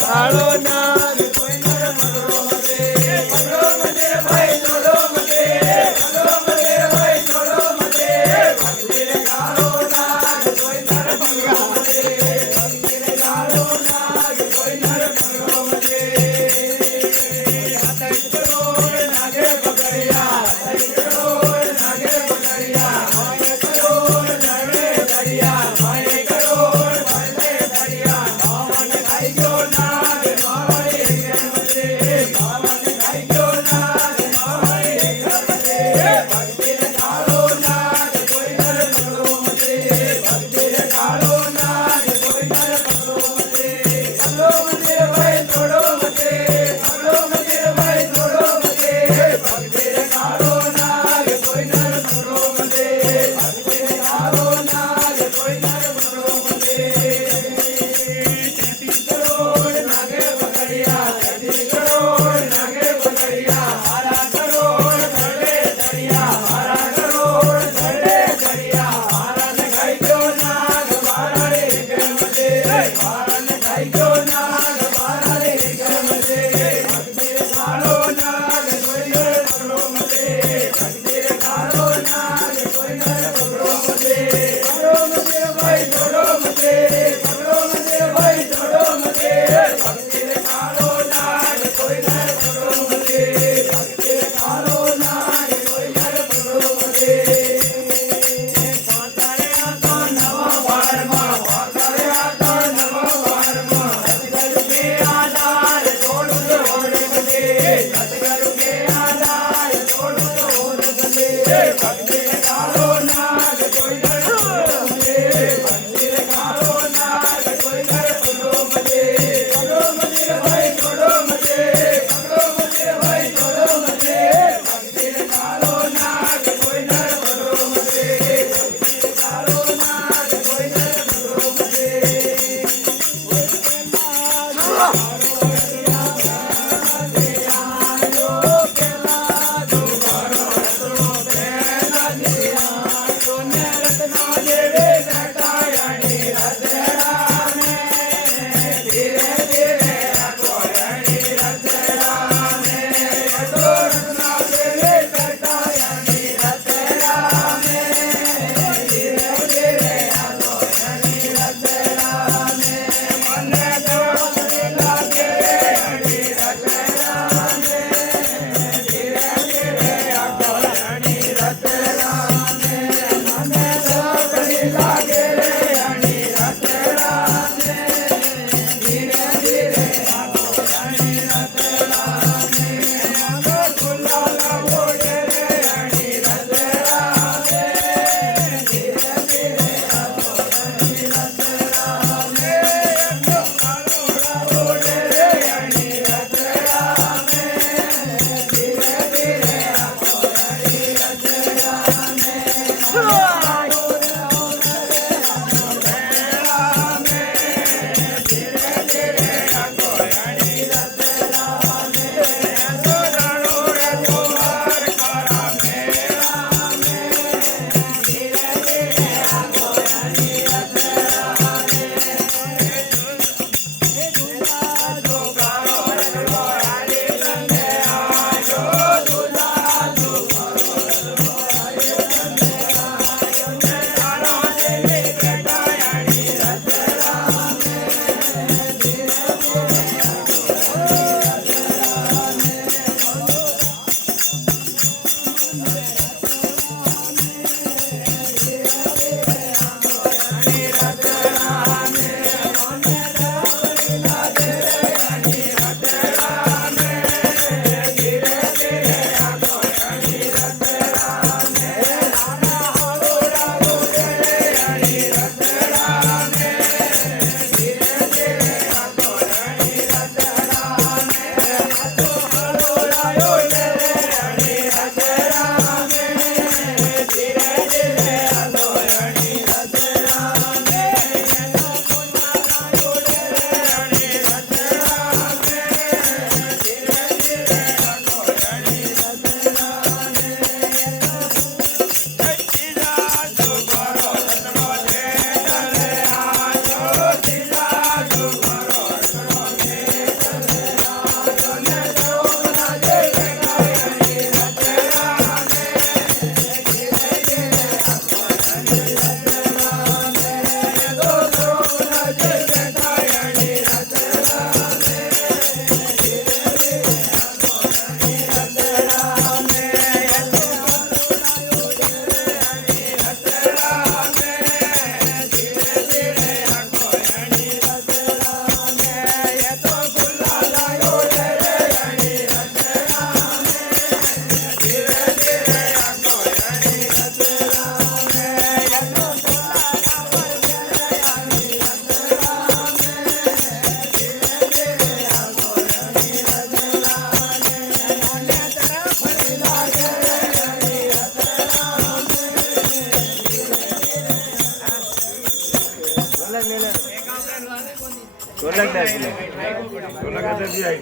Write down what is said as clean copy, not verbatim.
કાળો નાગ કોઈ નર પકડો મતે પકડો મતે ભાઈ છોડો મતે પકડો મતે ભાઈ છોડો મતે ભક્તિને કાળો નાગ કોઈ નર પકડો મતે ભક્તિને કાળો નાગ કોઈ નર પકડો મતે આતંક કરોડ નાગે પકડ્યા આતંક કરોડ નાગે પકડ્યા માય કરોડ નરવે દરિયા માય કરોડ ભલે દરિયા મામન ખાઈ ગયો નાગ મારી ગમતે મામન ખાઈ ગયો નાગ મારી ગમતે ભક્તિને કાળો નાગ કોઈ નર પકડો મતે ભક્તિને કાળો નાગ કોઈ નર પકડો મતે પકડો મતે ભાઈ છોડો મતે પકડો મતે ભાઈ છોડો મતે ભક્તિને કાળો નાગ કોઈ નર પકડો મતે ભક્તિને કાળો નાગ કોઈ નર પકડો મતે 33 કરોડ तो लगा दे भी आई